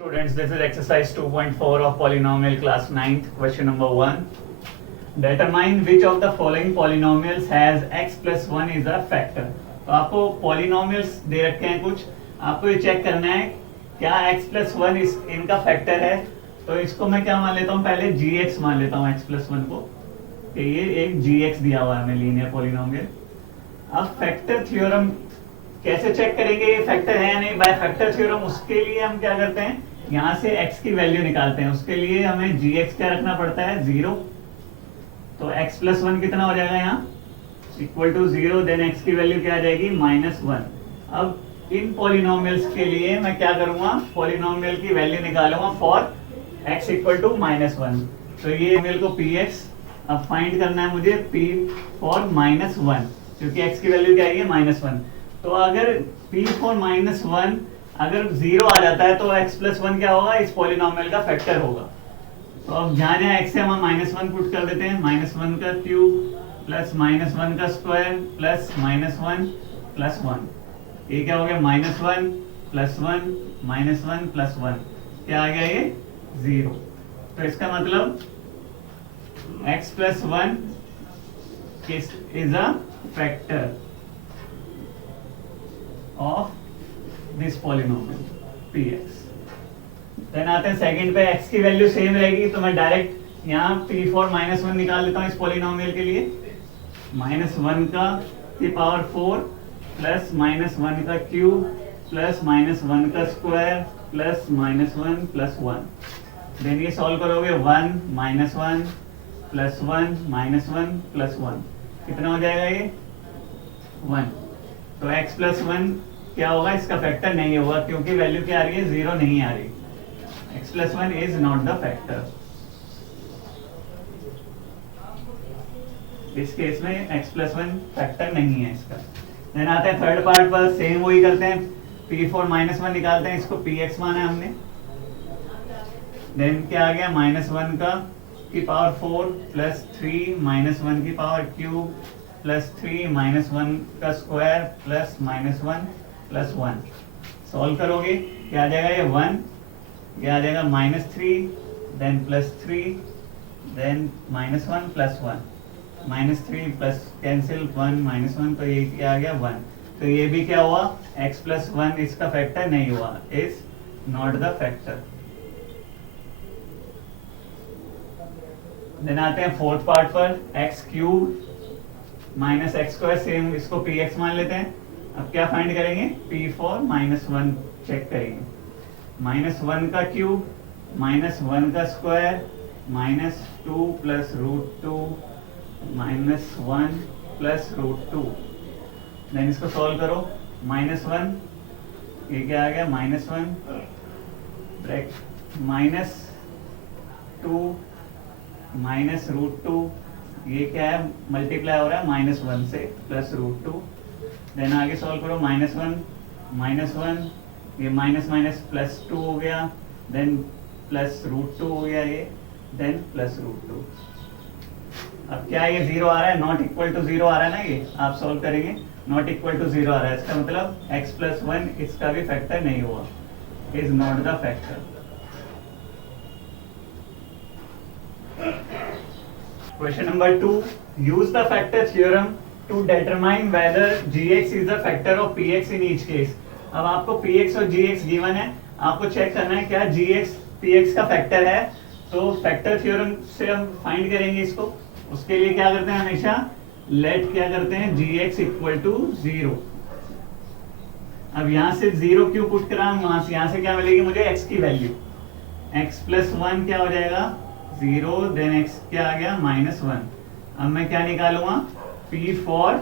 Students, this is exercise 2.4 of polynomial class 9th, question number 1. Determine which of the following polynomials has x plus 1 is a factor. तो आपको polynomials दे रखे हैं कुछ, आपको ये check करना है क्या x plus 1 इनका फैक्टर है. तो इसको मैं क्या मान लेता हूँ, पहले gx मान लेता हूँ x plus 1 को, कि ये एक gx दिया हुआ है हमें लीनियर पोलिनोमियल. अब फैक्टर थ्योरम कैसे चेक करेंगे ये फैक्टर है या नहीं. बाय फैक्टर थ्योरम उसके लिए हम क्या करते हैं, यहाँ से x की वैल्यू निकालते हैं. उसके लिए हमें gx क्या रखना पड़ता है, 0. तो x प्लस 1 कितना हो जाएगा यहाँ, इक्वल टू 0. देन x की वैल्यू क्या आ जाएगी, -1. अब इन पॉलिनोमियल्स के लिए मैं क्या करूंगा, पॉलिनोमियल की वैल्यू निकालूंगा फॉर x इक्वल टू -1. तो ये पॉलिनोमियल को px अब फाइंड करना है मुझे p फॉर -1, क्योंकि x की वैल्यू क्या है, -1. तो अगर p फॉर -1 अगर 0 आ जाता है तो x प्लस 1 क्या होगा, इस पॉलिनोमियल का फैक्टर होगा. तो अब जहाँ जहाँ x है हम -1 पुट कर देते हैं. -1 का क्यूब प्लस -1 का स्क्वायर प्लस -1 प्लस 1. ये क्या हो गया, -1 प्लस 1 -1 प्लस 1. क्या आ गया ये, 0. तो इसका मतलब x plus 1 is a factor of this polynomial px. Then आते हैं सेकंड पे, x की वैल्यू सेम रहेगी तो मैं डायरेक्ट यहाँ p फॉर -1 निकाल देता हूँ इस पॉलिनोमियल के लिए. -1 का की पावर 4 प्लस -1 का क्यूब प्लस -1 का स्क्वायर प्लस -1 प्लस 1. देन ये सॉल्व करोगे, 1 -1 प्लस 1 -1 प्लस 1. कितना हो जाएगा ये, 1. तो x प्लस 1 क्या होगा, इसका फैक्टर नहीं होगा क्योंकि वैल्यू क्या आ रही है, 0 नहीं आ रही. x plus 1 is not the factor. इस केस में x प्लस 1 फैक्टर नहीं है इसका. देन आते हैं थर्ड पार्ट पर, सेम वही करते हैं. p फॉर -1 निकालते हैं, इसको px माना है हमने. देन क्या आ गया, -1 का की पावर 4 प्लस 3 -1 की पावर क्यूब प्लस 3 -1 का स्क्वायर प्लस -1 प्लस 1. सॉल्व करोगे क्या आ जाएगा, ये 1. ये आ जाएगा -3 then plus 3 then -1 plus 1. -3 plus cancel 1 -1, तो ये क्या आ गया, 1. तो ये भी क्या हुआ, x प्लस 1 इसका फैक्टर नहीं हुआ, is not the factor. Then आते हैं फोर्थ पार्ट पर, x cube minus x square, same इसको px मान लेते हैं. अब क्या फाइंड करेंगे, p फॉर -1 चेक करेंगे. -1 का क्यूब -1 का स्क्वायर -2 प्लस √2 -1 प्लस √2. देन इसको सॉल्व करो, -1 ये क्या आ गया, -1 -2 -√2. ये क्या है, मल्टीप्लाई हो रहा है -1 से प्लस √2. देन आगे सॉल्व करो, -1 ये माइनस माइनस प्लस 2 हो गया. देन प्लस √2 हो गया ये, देन प्लस √2. अब क्या ये 0 आ रहा है, नॉट इक्वल टू 0 आ रहा है ना. ये आप सॉल्व करेंगे, नॉट इक्वल टू 0 आ रहा है, इसका मतलब x प्लस 1 इसका भी फैक्टर नहीं हुआ, is not the factor. Question number 2. Use the factor theorem to determine whether gx is a factor of px in each case. अब आपको px और gx गिवन है, आपको चेक करना है क्या gx px का फैक्टर है. तो फैक्टर थ्योरम से हम फाइंड करेंगे इसको. उसके लिए क्या करते हैं, हमेशा लेट क्या करते हैं, gx इक्वल टू 0. अब यहाँ से 0 क्यों पुट करा, यहाँ से क्या मिलेगी मुझे, x की वैल्यू. x प्लस 1 क्या हो जाएगा, 0. देन x क्या आ गया, -1. अब मैं क्या निकालूंगा, p फॉर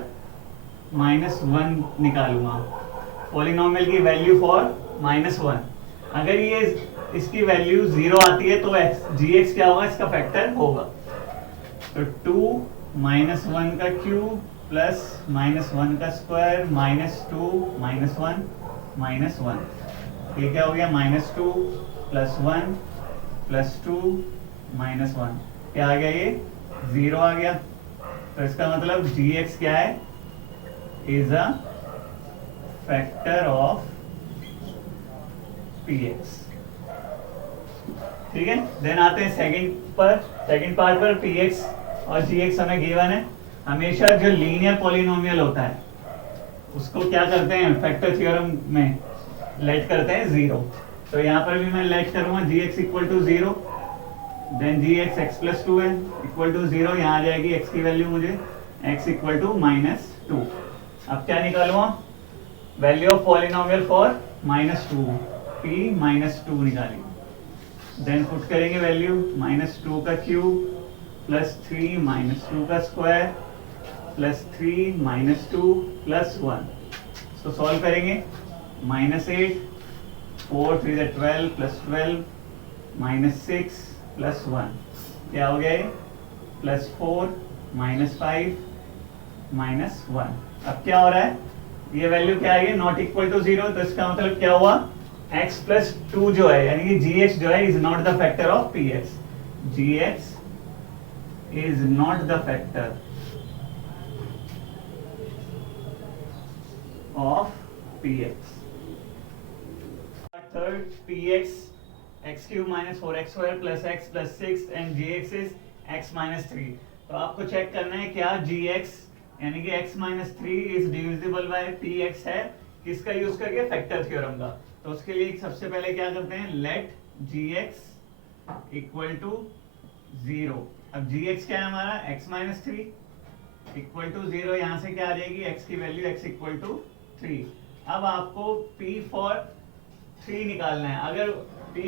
-1 निकालूंगा, पॉलिनोमियल की वैल्यू फॉर -1. अगर ये इसकी वैल्यू 0 आती है तो gx क्या होगा, इसका फैक्टर होगा. तो 2 -1 का क्यूब प्लस -1 का स्क्वायर -2 -1 -1. ये क्या हो गया, -2 प्लस 1 प्लस 2 -1. क्या आ गया, ये 0 आ गया. तो इसका मतलब gx क्या है, is a factor of px. ठीक है। देन आते हैं सेकंड पार्ट पर। पी एक्स और जी एक्स हमें गिवन है। हमेशा जो लीनियर पॉलिनोमियल होता है उसको क्या करते हैं फैक्टर थ्योरम में लेट करते हैं 0। तो यहाँ पर भी मैं लेट करूंगा g x equal to 0, then g x x plus 2 है इक्वल टू 0। यहाँ आ जाएगी x की वैल्यू मुझे x इक्वल टू -2। अब क्या निकालूंगा value of polynomial for -2, p -2 निकालेंगे। देन पुट करेंगे वैल्यू -2 का क्यूब प्लस 3 -2 का स्क्वायर प्लस 3 -2 प्लस 1। इसको सॉल्व करेंगे -8 4 3 12 प्लस 12 -6 प्लस 1 क्या हो गया ये +4 -5 -1। अब क्या हो रहा है ये वैल्यू क्या है नॉट इक्वल टू 0। तो इसका मतलब क्या हुआ x प्लस 2 जो है यानी कि gx जो है is not the factor of px। gx is not the factor of px। Third, px x cube minus 4x square plus x plus 6 and gx is x minus 3। तो आपको check करना है क्या gx यानी कि x minus 3 is divisible by px है किसका use करके फैक्टर थ्योरम का। तो उसके लिए सबसे पहले क्या करते हैं लेट gx इक्वल टू 0। अब gx क्या है हमारा x minus 3 इक्वल टू 0। यहाँ से क्या आ जाएगी x की वैल्यू x इक्वल टू 3। अब आपको p फॉर 3 निकालना है। अगर p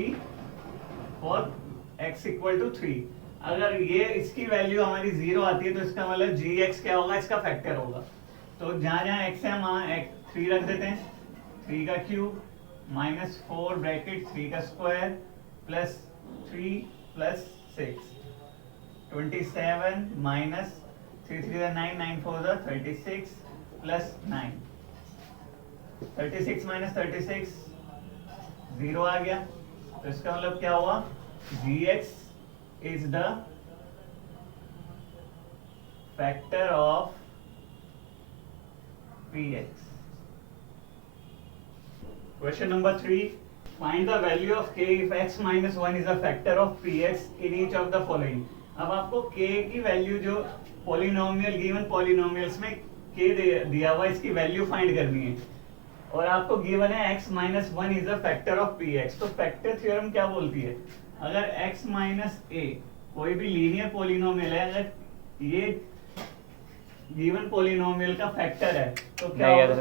for x equal to 3 अगर ये इसकी वैल्यू हमारी 0 आती है तो इसका मतलब gx क्या होगा इसका फैक्टर होगा। तो जहाँ जहाँ x है हम वहाँ 3 रख देते हैं। 3 का क्यूब -4 ब्रैकेट 3 का square plus 3 plus 6 27 minus 3 3 9 9 4 36 plus 9 36 minus 36 0 आ गया। तो इसका मतलब क्या हुआ gx is the factor of px। Question number 3, find the value of k if x minus 1 is a factor of px in each of the following। अब आपको k की value जो पॉलिनोमियल गिवन पॉलिनोमियल्स में k दिया हुआ इसकी value find करनी है और आपको गिवन है x minus 1 is a factor of px। तो फैक्टर थ्योरम क्या बोलती है अगर x माइनस a कोई भी लीनियर पॉलिनोमियल है अगर ये गिवन पॉलिनोमियल का फैक्टर है तो क्या होगा।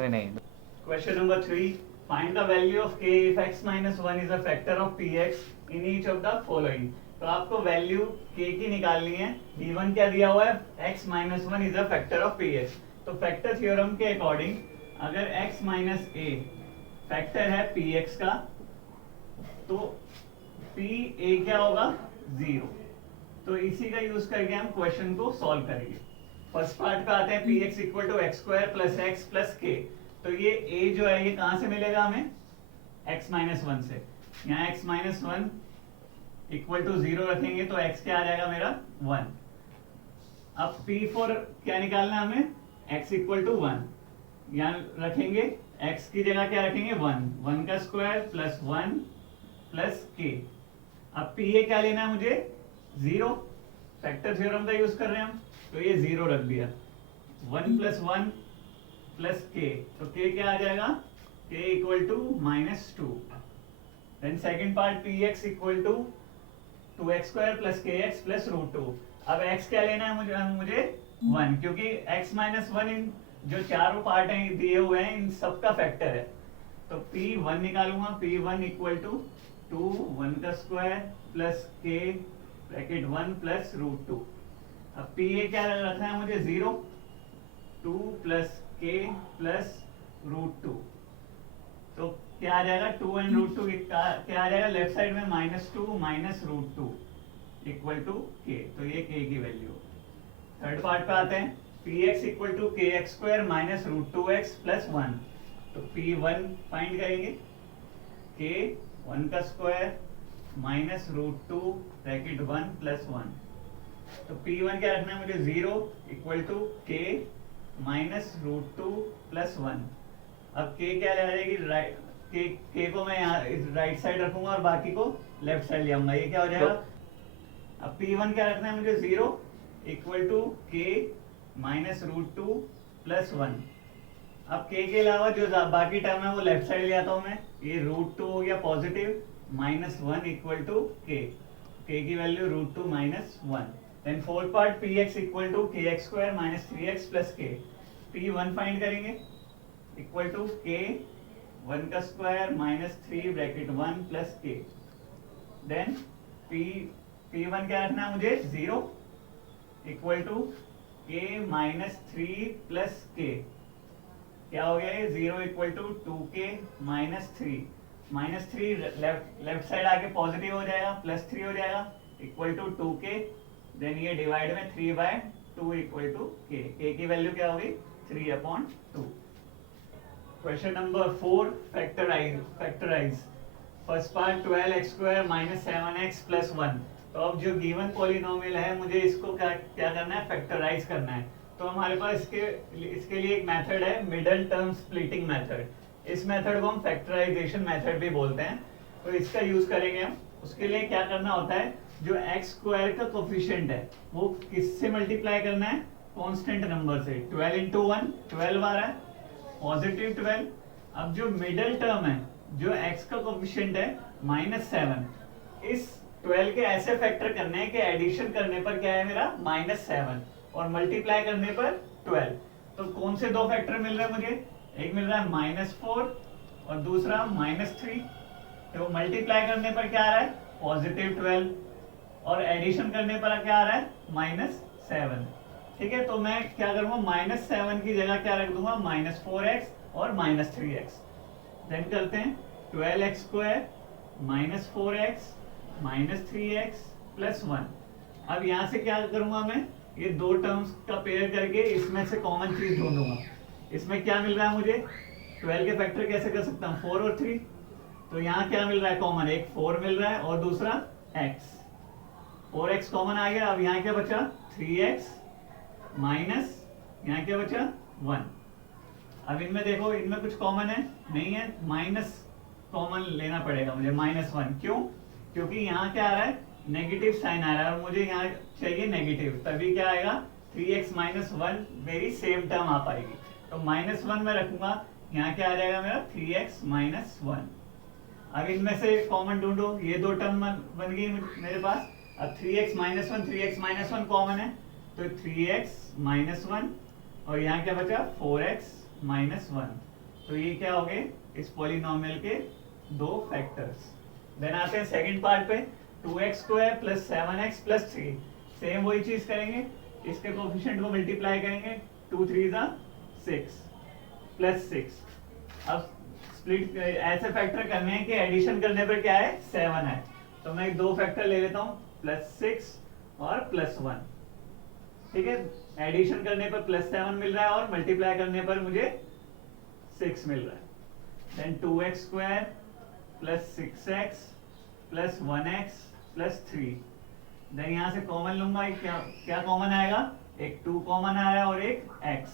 Question number 3, find the value of k if x minus 1 is a factor of px in each of the following। तो आपको वैल्यू k की निकालनी है। गिवन क्या दिया हुआ है x minus 1 is a factor of px। तो फैक्टर थ्योरम के अकॉर्डिंग अगर x minus a फैक्टर है px का तो p a क्या होगा 0। तो इसी का यूज करके हम क्वेश्चन को सॉल्व करेंगे। फर्स्ट पार्ट पे आते हैं px equal to x square plus x plus k. तो ये a जो है ये कहां से मिलेगा हमें x माइनस 1 से। यहाँ x माइनस 1 इक्वल टू 0 रखेंगे तो x क्या आ जाएगा मेरा 1। अब p फॉर क्या निकालना है हमें x इक्वल टू 1। यहाँ रखेंगे x की जगह क्या रखेंगे 1 का स्क्वायर प्लस 1 प्लस k। अब p क्या लेना है मुझे 0। फैक्टर थ्योरम का यूज कर रहे हैं हम तो ये 0 रख दिया। 1 प्लस 1 प्लस k तो k क्या आ जाएगा k equal to -2। Then second part px equal to 2x square plus kx plus √2। अब x क्या लेना है मुझे 1 क्योंकि x माइनस 1 इन जो चारों पार्ट हैं दिए हुए हैं इन सबका फैक्टर है। तो p1 निकालूंगा p1 इक्वल टू 2 1 का square plus k bracket 1 plus √2। अब p क्या रखना है मुझे 0 2 प्लस k प्लस √2। तो क्या आ जाएगा 2 एंड √2 क्या आ जाएगा लेफ्ट साइड में -2 माइनस √2 इक्वल टू k। तो ये k की वैल्यू। थर्ड पार्ट पे आते हैं px equal to kx square minus √2x plus 1। तो p1 फाइंड करेंगे k 1 का स्क्वायर माइनस √2 ब्रैकेट 1 प्लस 1। तो p1 क्या रखना है मुझे 0 equal to k minus √2 plus 1। अब k क्या ले जाएगी k को मैं यहाँ राइट साइड रखूंगा और बाकी को लेफ्ट साइड ले आऊंगा, ये क्या हो जाएगा? अब P1 क्या रखना है मुझे? 0 equal to k minus root two plus 1। अब k के अलावा जो बाकी टर्म है वो लेफ्ट साइड ले आता हूं मैं। ये रूट टू हो गया positive, minus 1 equal to k की value root two minus 1। Then fourth part px equal to k x square minus 3x plus k. P1 find करेंगे इक्वल टू के 1 का square minus 3 bracket 1 plus k. Then P1 क्या रखना है मुझे? 0 equal to k minus 3 plus k. क्या हो गया ये? 0 equal to 2k minus 3 left side आके पॉजिटिव हो जाएगा, प्लस 3 हो जाएगा इक्वल टू 2k। देन ये डिवाइड में 3/2 इक्वल टू k की वैल्यू क्या होगी? 3/2। Question number 4, factorise. First part 12x square minus 7x plus 1। तो अब जो गिवन पॉलिनोमियल है मुझे इसको क्या करना है? फैक्टराइज करना है। तो हमारे पास इसके लिए एक मेथड है, मिडल टर्म स्प्लिटिंग मेथड। इस मेथड को हम फैक्टराइजेशन मेथड भी बोलते हैं। तो इसका यूज करेंगे हम। उसके लिए क्या करना होता है, जो एक्स स्क्वायर का कोफिशिएंट है वो किससे मल्टीप्लाई करना है? कांस्टेंट नंबर से। 12 इंटू 1 12 आ रहा है, पॉजिटिव 12। अब जो मिडल टर्म है, जो एक्स का कोफिशिएंट है माइनस 7, इस 12 के ऐसे फैक्टर करने हैं कि एडिशन करने पर क्या है मेरा? माइनस 7 और मल्टीप्लाई करने पर 12। तो कौन से दो फैक्टर मिल रहे हैं मुझे? एक मिल रहा है -4 और दूसरा -3। तो मल्टीप्लाई करने पर क्या आ रहा है? पॉजिटिव 12 और एडिशन करने पर क्या आ रहा है? -7। ठीक है, तो मैं क्या करूंगा? -7 की जगह क्या रख दूंगा? -4x और -3x। देन करते हैं 12x square -4x -3x plus 1। अब यहां से क्या करूंगा मैं? ये दो टर्म्स का पेयर करके इसमें से कॉमन चीज ढूंढूंगा। इसमें क्या मिल रहा है मुझे? 12 के फैक्टर कैसे कर सकता हूँ? 4 और 3। तो यहाँ क्या मिल रहा है कॉमन? एक 4 मिल रहा है और दूसरा x। 4x कॉमन आ गया। अब यहाँ क्या बचा? 3x माइनस यहाँ क्या बचा? 1। अब इनमें देखो, इनमें कुछ कॉमन है? नहीं है, माइनस कॉमन लेना पड़ेगा मुझे, -1। क्यों? क्योंकि यहाँ क्या आ रहा है? नेगेटिव साइन आ रहा है और मुझे यहाँ चाहिए नेगेटिव, तभी क्या आएगा? 3x माइनस 1 मेरी सेम टर्म आ पाएगी। तो -1 में रखूंगा, यहाँ क्या आ जाएगा मेरा? 3x minus 1। अब इनमें से कॉमन ढूंढो। ये दो टर्म बन गई मेरे पास। अब 3x माइनस 1 कॉमन है, तो 3x माइनस 1 और यहाँ क्या बचा? 4x minus 1। तो ये क्या हो गए? इस पॉलिनोमियल के दो फैक्टर्स। देन आते हैं सेकंड पार्ट पे। 2x square plus 7x plus 3। Same वही चीज करेंगे, इसके कोफिशिएंट को मल्टीप्लाई करेंगे। 2 3 6 प्लस 6। अब स्प्लिट ऐसे फैक्टर करने हैं कि एडिशन करने पर क्या है? 7 है। तो मैं दो फैक्टर ले लेता हूँ, +6 और +1। ठीक है, एडिशन करने पर +7 मिल रहा है और मल्टीप्लाई करने पर मुझे 6 मिल रहा है। Then 2x square plus 6x plus 1x plus 3। Then यहाँ से कॉमन लूंगा, क्या कॉमन आएगा? एक 2 कॉमन आ रहा है और एक x।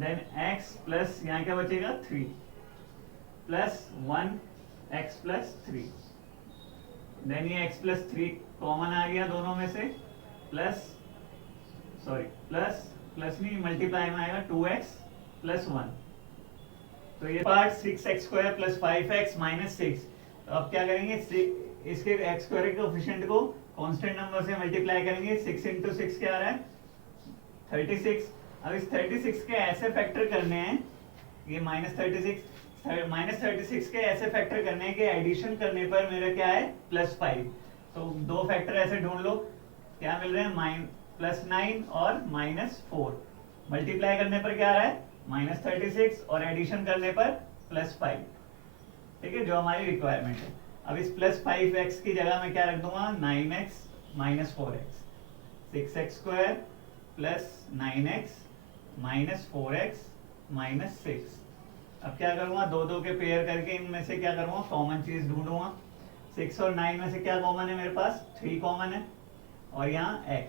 देन x प्लस यहाँ क्या बचेगा? 3 प्लस 1x प्लस 3। देन ये x प्लस 3 कॉमन आ गया दोनों में से, प्लस नहीं, मल्टीप्लाई में आएगा 2x प्लस 1। तो ये part 6x square plus 5x minus 6। तो अब क्या करेंगे? इसके x स्क्वायर के कोफिशिएंट को कांस्टेंट नंबर से मल्टीप्लाई करेंगे। 6 इंटू 6 क्या आ रहा है? 36। अब इस 36 के ऐसे फैक्टर करने हैं, ये -36 के ऐसे फैक्टर करने हैं कि एडिशन करने पर मेरा क्या है? +5। तो दो फैक्टर ऐसे ढूंढ लो, क्या मिल रहे हैं? +9 और -4। मल्टीप्लाई करने पर क्या आ रहा है? -36 और एडिशन करने पर +5। ठीक है, जो हमारी रिक्वायरमेंट है। अब इस +5x की जगह मैं क्या रख दूंगा? 9x minus 4x। 6x square plus 9x minus 4x minus 6। अब क्या करूंगा? दो के पेयर करके इनमें से क्या करूंगा? कॉमन चीज ढूंढूंगा। 6 और 9 में से क्या कॉमन है मेरे पास? 3 कॉमन है और यहाँ x।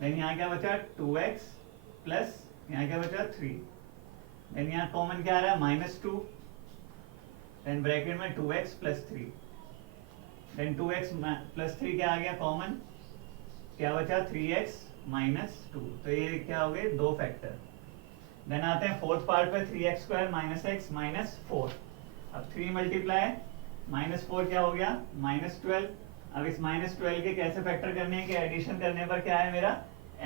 देन यहाँ क्या बचा? 2x प्लस यहाँ क्या बचा? 3। देन यहाँ कॉमन क्या आ रहा है? -2। देन ब्रैकेट में 2x plus 3। Then 2x plus 3 क्या आ गया कॉमन, क्या बचा 3x माइनस 2। तो ये क्या हो गए, दो फैक्टर। देन आते हैं फोर्थ पार्ट पे, 3x square minus x minus 4। अब 3 मल्टीप्लाई माइनस 4 क्या हो गया माइनस 12। अब इस माइनस 12 के कैसे फैक्टर करने हैं कि एडिशन करने पर क्या है मेरा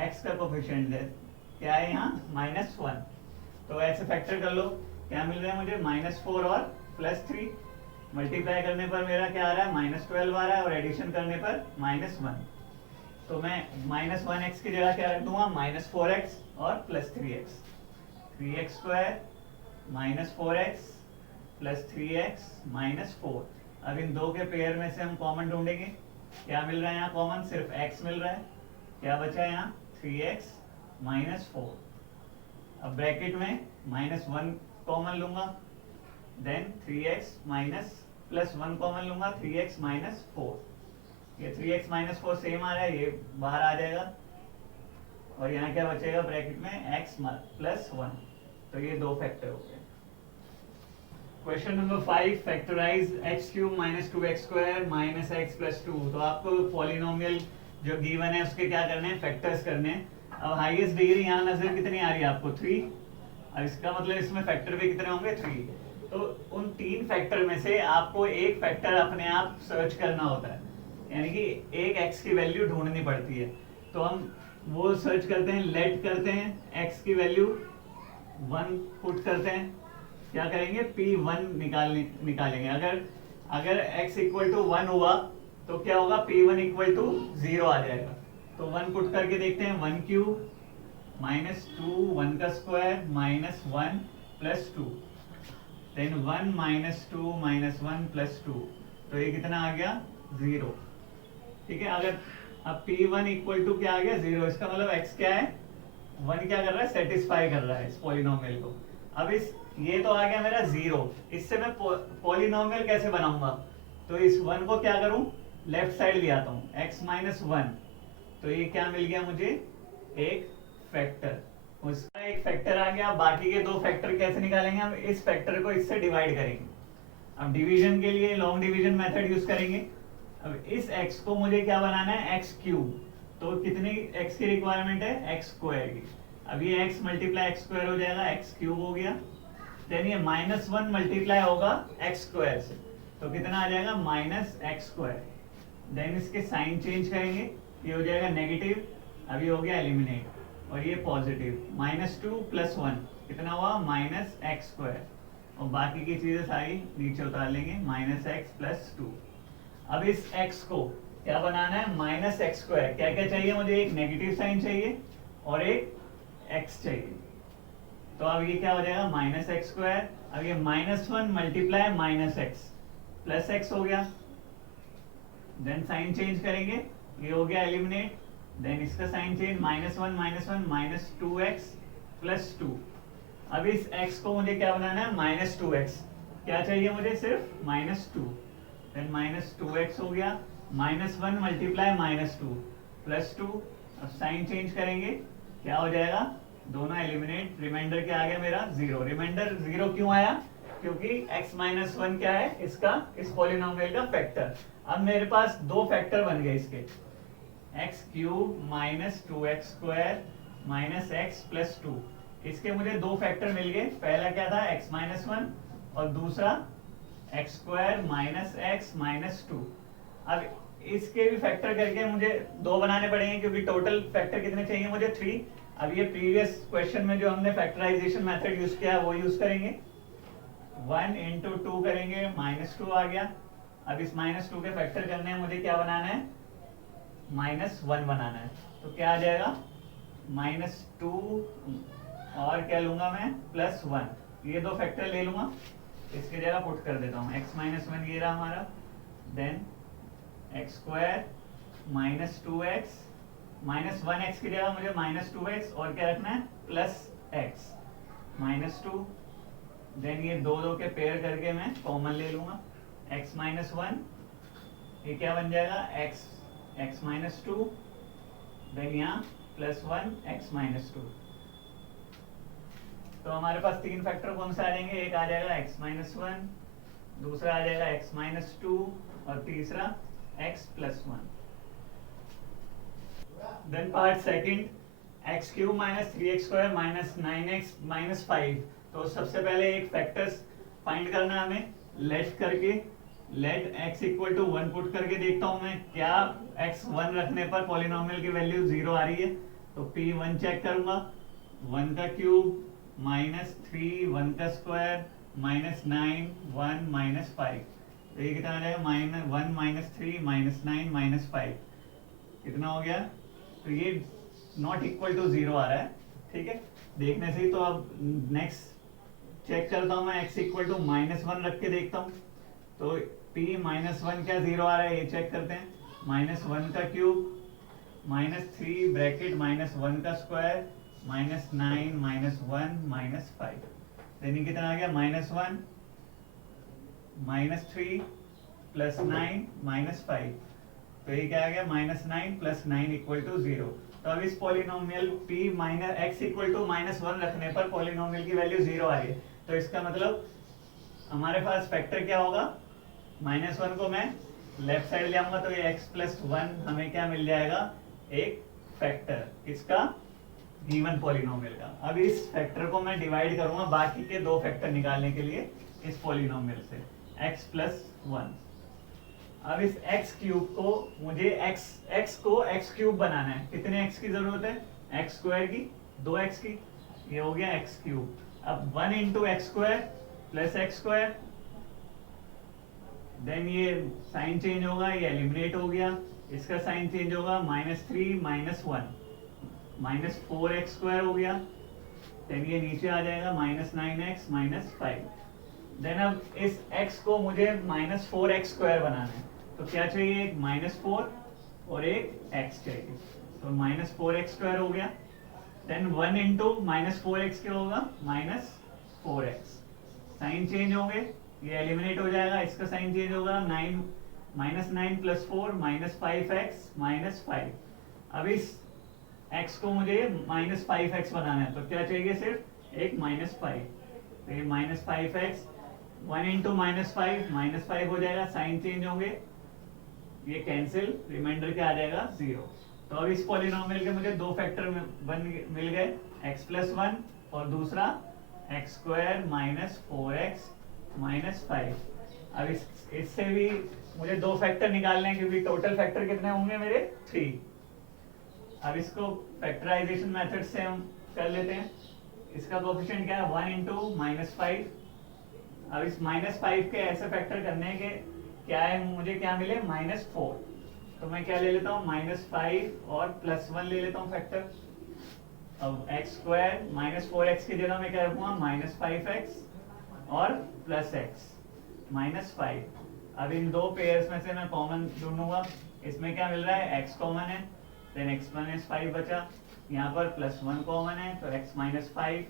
x का कोफिशिएंट है, क्या है यहाँ माइनस 1। तो ऐसे फैक्टर कर लो, क्या मिल रहा है मुझे माइनस 4 और प्लस 3। मल्टीप्लाई करने पर मेरा क्या आ रहा है माइनस 12 आ रहा है और एडिशन करने पर माइनस 1। तो मैं माइनस 1x की जगह क्या रख दूंगा माइनस 4x और plus 3x। 3x square minus 4x plus 3x minus 4। अब इन दो के पेयर में से हम कॉमन ढूंढेंगे, क्या मिल रहा है यहाँ कॉमन, सिर्फ x मिल रहा है। क्या बचा है यहाँ 3x माइनस 4। अब ब्रैकेट में माइनस 1 कॉमन लूंगा, then 3x minus plus 1 common लूंगा, 3x माइनस 4। ये 3x माइनस 4 सेम आ रहा है, ये बाहर आ जाएगा और यहाँ क्या बचेगा ब्रैकेट में x प्लस 1। तो ये दो फैक्टर हो गए। Question number 5, factorise x cube minus 2x square minus x plus 2। तो आपको पॉलिनोमियल जो गिवन है उसके क्या करने हैं फैक्टर्स करने हैं। अब हाईएस्ट डिग्री यहाँ नजर कितनी आ रही है आपको 3, और इसका मतलब इसमें फैक्टर भी कितने होंगे 3। तो उन तीन फैक्टर में से आपको एक फैक्टर अपने आप सर्च करना होता है, यानी कि एक x की वैल्यू ढूंढनी पड़ती है। तो हम वो सर्च करते हैं, लेट करते हैं x की वैल्यू 1 पुट करते हैं, क्या करेंगे P1 निकालेंगे। अगर x इक्वल टू 1 हुआ तो क्या होगा P1 इक्वल टू 0 आ जाएगा। तो 1 पुट करके देखते हैं, 1 क्यूब माइनस 2 1 का square minus 1 plus 2, then 1 minus 2 minus 1 plus 2। तो ये कितना आ गया 0। ठीक है, अगर अब P1 इक्वल टू क्या आ गया 0, इसका मतलब x क्या है 1 क्या कर रहा है सेटिस्फाई कर रहा है इस पॉलिनोमियल को। अब ये तो आ गया मेरा 0, इससे मैं पॉलिनोमियल कैसे बनाऊंगा, तो इस 1 को क्या करूं लेफ्ट साइड ले आता हूं x माइनस 1। तो ये क्या मिल गया मुझे एक फैक्टर, उसका एक फैक्टर आ गया। बाकी के दो फैक्टर कैसे निकालेंगे, हम इस फैक्टर को इससे डिवाइड करेंगे। अब डिवीजन के लिए लॉन्ग डिवीजन मेथड यूज करेंगे। अब इस x को मुझे क्या बनाना है x क्यूब, तो कितनी x की रिक्वायरमेंट है x स्क्वायर की। अब ये x मल्टीप्लाई x स्क्वायर हो जाएगा, x क्यूब हो गया। देन ये माइनस 1 मल्टीप्लाई होगा x स्क्वायर से, तो कितना आ जाएगा माइनस x स्क्वायर। देन इसके साइन चेंज करेंगे, ये हो जाएगा नेगेटिव, अब ये हो गया एलिमिनेट, और ये पॉजिटिव माइनस 2 प्लस 1 कितना हुआ माइनस x स्क्वायर, और बाकी की चीजें सारी नीचे उतार लेंगे माइनस x प्लस 2। अब इस x को क्या बनाना है माइनस एक्स स्क्वायर। क्या क्या चाहिए मुझे, एक नेगेटिव साइन चाहिए और एक x चाहिए। तो अब ये क्या हो जाएगा माइनस एक्स स्क्वायर। अब ये minus 1 multiply minus x plus x हो गया। देन साइन चेंज करेंगे, ये हो गया एलिमिनेट। देन इसका sign change minus 1 minus 2x plus 2। अब इस x को मुझे क्या बनाना है माइनस 2x। क्या चाहिए मुझे सिर्फ माइनस 2। देन माइनस 2x हो गया, माइनस 1 मल्टीप्लाई माइनस 2 प्लस 2। अब साइन चेंज करेंगे, क्या हो जाएगा दोनों एलिमिनेट, रिमाइंडर क्या आ गया मेरा 0। रिमाइंडर 0 क्यों आया, क्योंकि x माइनस 1 क्या है इसका, इस पॉलिनोमियल का फैक्टर। अब मेरे पास दो फैक्टर बन गए इसके, x cube minus 2x square minus x plus 2। इसके मुझे दो फैक्टर मिल गए, पहला क्या था x माइनस 1 और दूसरा x square minus x minus 2। अब इसके भी फैक्टर करके मुझे दो बनाने पड़ेंगे, क्योंकि टोटल फैक्टर कितने चाहिए मुझे 3। अब ये प्रीवियस क्वेश्चन में जो हमने फैक्टराइजेशन मेथड यूज किया है वो यूज करेंगे। 1 इंटू 2 करेंगे, माइनस 2 आ गया। अब इस माइनस 2 के फैक्टर करने हैं मुझे, क्या बनाना है माइनस 1 बनाना है। तो क्या आ जाएगा माइनस 2 और क्या लूंगा मैं प्लस 1। ये दो फैक्टर ले लूंगा, इसकी जगह पुट कर देता हूँ x माइनस 1 ये रहा हमारा। Then x square minus 2x minus 1x की जगह मुझे माइनस 2x और क्या रखना है प्लस x माइनस 2। देन ये दो दो के पेयर करके मैं कॉमन ले लूंगा, x माइनस 1 ये क्या बन जाएगा x माइनस 2। देन यहाँ प्लस 1 x माइनस 2। तो हमारे पास तीन फैक्टर कौन से आ जाएंगे, एक आ जाएगा x माइनस 1, दूसरा आ जाएगा x माइनस 2 और तीसरा x plus one. Then part second, x cube minus 3x² minus 9x minus 5। तो सबसे पहले एक फैक्टर्स फाइंड करना है हमें। लेट करके, let x equal to 1 put करके देखता हूं मैं क्या x 1 रखने पर पॉलिनोमियल की वैल्यू 0 आ रही है। तो p1 चेक करूंगा, 1 का क्यूब माइनस 3, 1 का स्क्वायर माइनस 9, 1 माइनस 5। तो ये कितना आ जाएगा, माइनस 1 माइनस 3 माइनस 9 माइनस 5, कितना हो गया। तो ये नॉट इक्वल टू 0 आ रहा है, ठीक है देखने से ही। तो अब नेक्स्ट चेक करता हूं मैं, x इक्वल टू -1 रख के देखता हूं। तो p -1 क्या 0 आ रहा है, ये चेक करते हैं। -1 का क्यूब माइनस 3 ब्रैकेट माइनस 1 का स्क्वायर माइनस 9 माइनस 1 माइनस 5। यानी कितना आ गया, -1 -3 प्लस 9 माइनस 5। तो ये क्या आ गया, -9 प्लस 9 इक्वल टू 0। तो अब इस polynomial p minus x equal to -1 रखने पर पॉलिनोमियल की वैल्यू 0 आ रही है। तो इसका मतलब हमारे पास फैक्टर क्या होगा, -1 को मैं लेफ्ट साइड ले आऊंगा तो ये x प्लस 1 हमें क्या मिल जाएगा, एक फैक्टर किसका, गिवन पॉलिनोमियल का। अब इस फैक्टर को मैं डिवाइड करूंगा बाकी के दो फैक्टर निकालने के लिए इस पॉलिनोमियल से, x प्लस 1। अब इस x क्यूब को मुझे x को x क्यूब बनाना है। कितने x की जरूरत है, x स्क्वायर की, 2x की, ये हो गया x क्यूब। अब 1 into x square plus x square, then ये साइन चेंज होगा, ये एलिमिनेट हो गया, इसका साइन चेंज होगा, -3 -1 -4x स्क्वायर हो गया। देन ये नीचे आ जाएगा -9x -5। देन अब इस x को मुझे -4x स्क्वायर बनाना है। तो क्या चाहिए, एक -4 और एक x चाहिए। तो -4x स्क्वायर हो गया। देन 1 इंटू -4x क्या होगा, -4x। साइन चेंज होंगे, ये एलिमिनेट हो जाएगा, इसका साइन चेंज होगा, -9 प्लस 4 -5x -5। अब इस x को मुझे -5x बनाना है। तो क्या चाहिए, सिर्फ एक -5। तो ये -5x, 1 इंटू -5 -5 हो जाएगा, साइन चेंज होंगे, ये कैंसिल, रिमाइंडर क्या आ जाएगा, 0। तो अब इस पॉलिनोमियल के मुझे दो फैक्टर मिल गए, x प्लस 1 और दूसरा x स्क्वायर -4x -5। अब इससे भी मुझे दो फैक्टर निकालने हैं क्योंकि टोटल फैक्टर कितने होंगे मेरे, 3। अब इसको फैक्टराइजेशन मेथड से हम कर लेते हैं। इसका कोएफिशिएंट क्या है, 1 इंटू -5। अब इस -5 के ऐसे फैक्टर करने के क्या है, मुझे क्या मिले, -4। तो मैं क्या ले लेता हूँ, -5 और +1 ले लेता हूँ फैक्टर। अब x स्क्वायर -4x की जगह मैं क्या रखूंगा, -5x और +x -5। अब इन दो पेयर्स में से मैं कॉमन ढूंढूंगा। इसमें क्या मिल रहा है, x कॉमन है, देन x -5 बचा, यहाँ पर +1 कॉमन है तो x -5।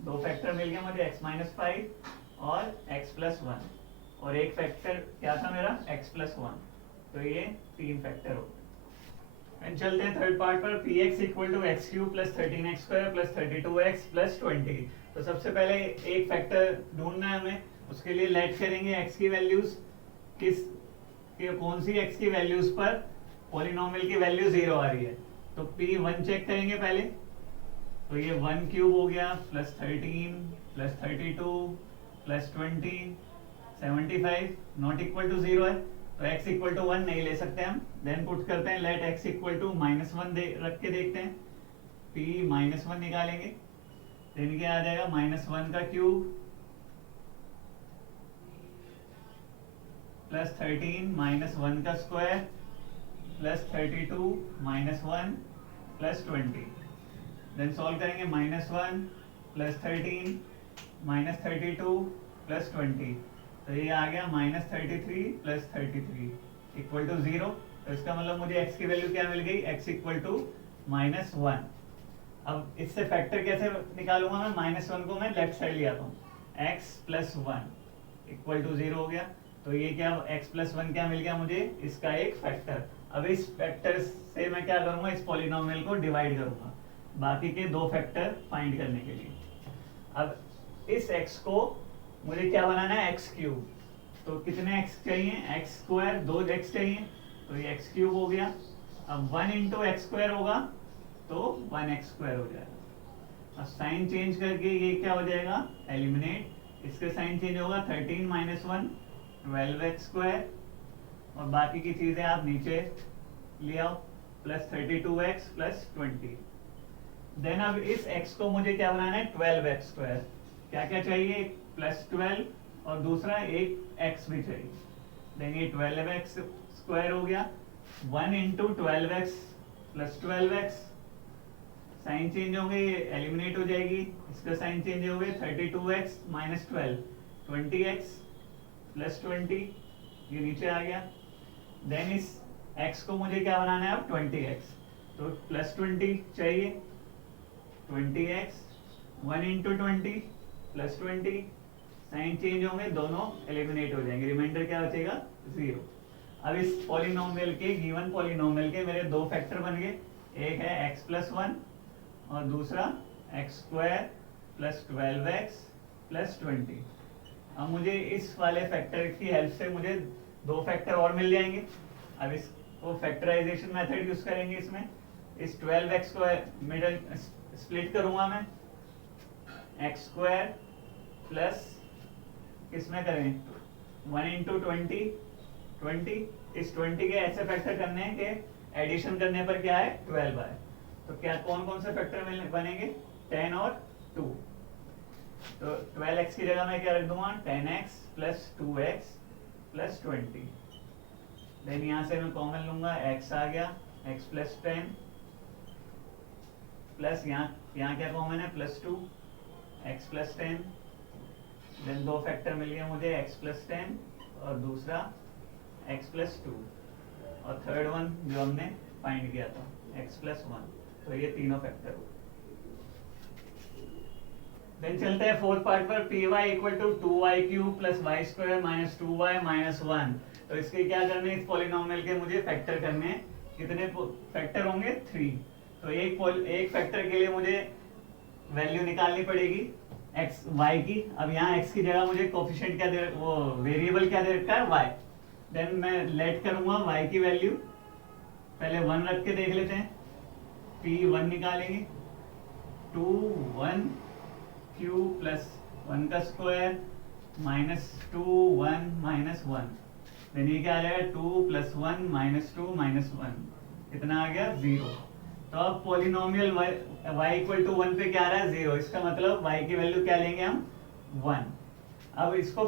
दो फैक्टर मिल गए मुझे, x -5 और x + 1। और एक फैक्टर क्या था मेरा, x + 1। तो ये 3 फैक्टर हो गए। चलते हैं थर्ड पार्ट पर, px equal to x³ + 13x² + 32x + 20। तो सबसे पहले एक फैक्टर ढूंढना है हमें, उसके लिए लेट करेंगे x की वैल्यूज, कौन सी x की वैल्यूज पर पॉलिनोमियल की वैल्यू 0 आ रही है। तो p1 चेक करेंगे पहले। तो ये 1 क्यूब हो गया, +13 +32 +20 75 नॉट इक्वल टू 0 है। तो x इक्वल टू 1 नहीं ले सकते हम। देन पुट करते हैं, लेट x इक्वल टू -1 रख के देखते हैं। p -1 निकालेंगे, देन क्या आ जाएगा, -1 का क्यूब +13 -1 का स्क्वायर +32 -1 +20। देन सॉल्व करेंगे, -1 +13 -32 +20। तो ये आ गया -33 + 33 इक्वल टू 0। तो इसका मतलब मुझे x की वैल्यू क्या मिल गई, x इक्वल टू -1। अब इससे फैक्टर कैसे निकालूंगा मैं, -1 को मैं लेफ्ट साइड ले आता हूँ, x + 1 इक्वल टू 0 हो गया। तो ये क्या, x + 1 क्या मिल गया मुझे, इसका एक फैक्टर। अब इस फैक्टर से मैं क्या करूंगा, इस पॉलिनोमियल को डिवाइड करूंगा बाकी के दो फैक्टर फाइंड करने के लिए। अब इस x को मुझे क्या बनाना है, x क्यूब। तो कितने x चाहिए, x स्क्वायर 2x चाहिए। तो ये एक्स क्यूब हो गया। अब 1 इंटू एक्स स्क्वायर होगा तो 1x स्क्वायर हो जाएगा। अब साइन चेंज करके ये क्या हो जाएगा, एलिमिनेट, इसके साइन चेंज होगा 13 माइनस 1 12x स्क्वायर, और बाकी की चीजें आप नीचे ले आओ, प्लस 32x प्लस 20। देन अब इस x को मुझे क्या बनाना है, 12x स्क्वायर। क्या क्या चाहिए, प्लस 12 और दूसरा एक x भी चाहिए। देन ये 12x स्क्वायर हो गया, 1 into 12x plus 12x, sign change होंगे, ये एलिमिनेट हो जाएगी, इसका साइन चेंज हो गए 32x माइनस 12 20x प्लस 20, ये नीचे आ गया। देन इस x को मुझे क्या बनाना है अब, 20x, तो प्लस 20 चाहिए, 20x 1 into 20 plus 20, sign change होंगे, दोनों एलिमिनेट हो जाएंगे, रिमाइंडर क्या बचेगा, 0। अब इस पॉलिनोमियल के, गिवन पॉलिनोमियल के मेरे दो फैक्टर बन गए, एक है x प्लस 1 और दूसरा x square plus 12x plus 20। अब मुझे इस वाले फैक्टर की हेल्प से मुझे दो फैक्टर और मिल जाएंगे। अब इसको फैक्टराइजेशन मेथड यूज करेंगे। इसमें इस 12x को मिडल स्प्लिट करूंगा मैं, एक्स स्क्वायर प्लस किसमें करें, 1 इंटू 20, इस 20 के ऐसे फैक्टर करने हैं कि एडिशन करने पर क्या है, 12 आए। तो क्या कौन कौन से फैक्टर बनेंगे, 10 और 2। तो 12x की जगह मैं क्या रख दूंगा, 10x plus 2x plus 20। Then यहां से मैं कॉमन लूंगा, x आ गया, x प्लस 10 प्लस यहाँ क्या कॉमन है, प्लस 2 x प्लस 10। देन दो फैक्टर मिल गए मुझे, x प्लस 10 और दूसरा x प्लस 2, और थर्ड वन जो हमने फाइंड किया था x प्लस 1। तो ये तीनों फैक्टर हो। देन चलते हैं फोर्थ पार्ट पर, P Y equal to 2y cube plus y square minus 2y minus 1। तो इसके क्या करने हैं, इस पॉलिनोमियल के मुझे फैक्टर करने हैं। कितने फैक्टर होंगे, 3। तो एक फैक्टर के लिए मुझे वैल्यू निकालनी पड़ेगी x y की। अब यहाँ x की जगह मुझे कोफिशिएंट क्या दे, वो वेरिएबल क्या दे रखा है, y। देन मैं लेट करूंगा y की वैल्यू, पहले 1 रख के देख लेते हैं, P1 निकालेंगे, 2 1 क्यूब प्लस 1 का स्क्वायर माइनस 2 1 माइनस 1। देन ये क्या आ जाएगा, 2 प्लस 1 माइनस 2 माइनस 1, कितना आ गया, 0। तो अब पॉलिनोमियल y इक्वल टू 1 पे क्या आ रहा है, 0। इसका मतलब y की वैल्यू क्या लेंगे हम, 1। अब इसको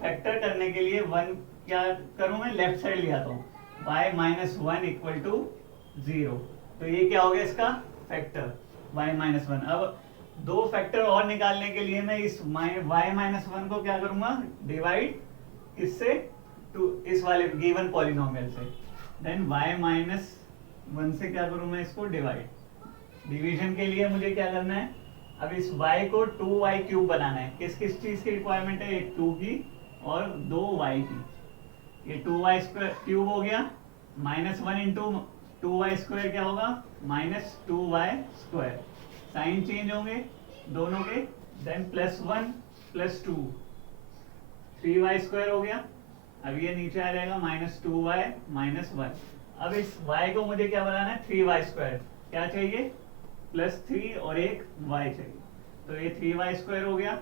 फैक्टर करने के लिए 1 क्या करूं मैं, लेफ्ट साइड ले आता हूं, y माइनस 1 इक्वल टू 0। तो ये क्या हो गया इसका फैक्टर, y माइनस 1। अब दो फैक्टर और निकालने के लिए मैं इस y माइनस 1 को क्या करूंगा, डिवाइड किससे, टू इस वाले गिवन पॉलिनोमियल से। देन y माइनस 1 से क्या करूं मैं, इसको डिवाइड। डिवीजन के लिए मुझे क्या करना है, अब इस y को 2y क्यूब बनाना है। किस किस चीज की रिक्वायरमेंट है, एक 2 की और 2y की। ये 2y स्क्वायर क्यूब हो गया, माइनस 1 इंटू 2y स्क्वायर क्या होगा, minus 2y square. Sign change होंगे दोनों के, then plus 1 plus 2 3y square हो गया। अब ये नीचे आ जाएगा माइनस 2y माइनस 1। अब इस y को मुझे क्या बनाना है, 3y स्क्वायर। क्या चाहिए, प्लस 3 और एक y चाहिए, तो ये 3y स्क्वायर हो गया।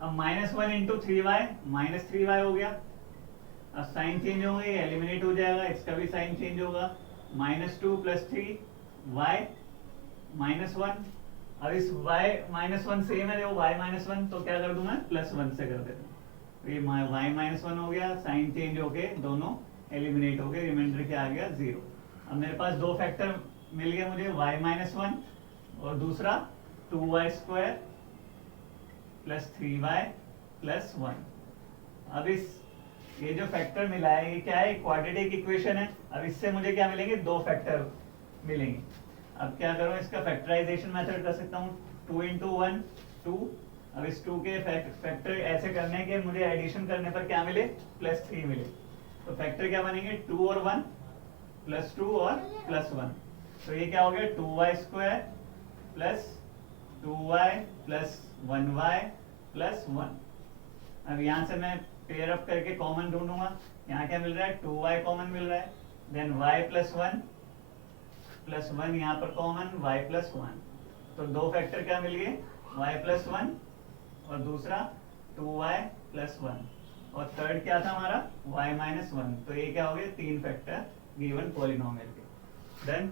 अब minus 1 into 3y minus 3y हो गया। अब साइन चेंज होंगे, एलिमिनेट हो जाएगा, इसका भी साइन चेंज होगा, माइनस 2 प्लस 3 y माइनस 1। अब इस y माइनस 1 सेम है, जो y माइनस 1, तो क्या कर दूं मैं, प्लस 1 से कर देता हूँ। तो ये y माइनस 1 हो गया, साइन चेंज होके दोनों एलिमिनेट हो गए, रिमाइंडर क्या आ गया, 0। अब मेरे पास दो फैक्टर मिल गए मुझे, y माइनस 1 और दूसरा 2y square plus 3y plus 1। अब इस ये जो फैक्टर मिला है, ये क्या है, क्वाड्रेटिक इक्वेशन है। अब इससे मुझे क्या मिलेंगे, दो फैक्टर मिलेंगे। अब क्या करूं, इसका फैक्टराइजेशन मेथड कर सकता हूं, 2 इंटू 1 2। अब इस 2 के फैक्टर ऐसे करने के मुझे एडिशन करने पर क्या मिले, प्लस 3 मिले। तो फैक्टर क्या बनेंगे, 2 और 1 प्लस 2 और प्लस 1। तो ये क्या हो गया, 2y square plus 2y plus 1y plus 1। अब यहाँ से मैं पेयर अप करके कॉमन ढूंढूंगा। यहाँ क्या मिल रहा है, 2y कॉमन मिल रहा है, देन y प्लस वन यहाँ पर कॉमन y प्लस वन, तो दो फैक्टर क्या मिल गए, y प्लस वन और दूसरा 2y प्लस वन, और थर्ड क्या था हमारा y माइनस वन। तो ये क्या हो गया, तीन फैक्टर गिवन पॉलिनोमियल के। डन।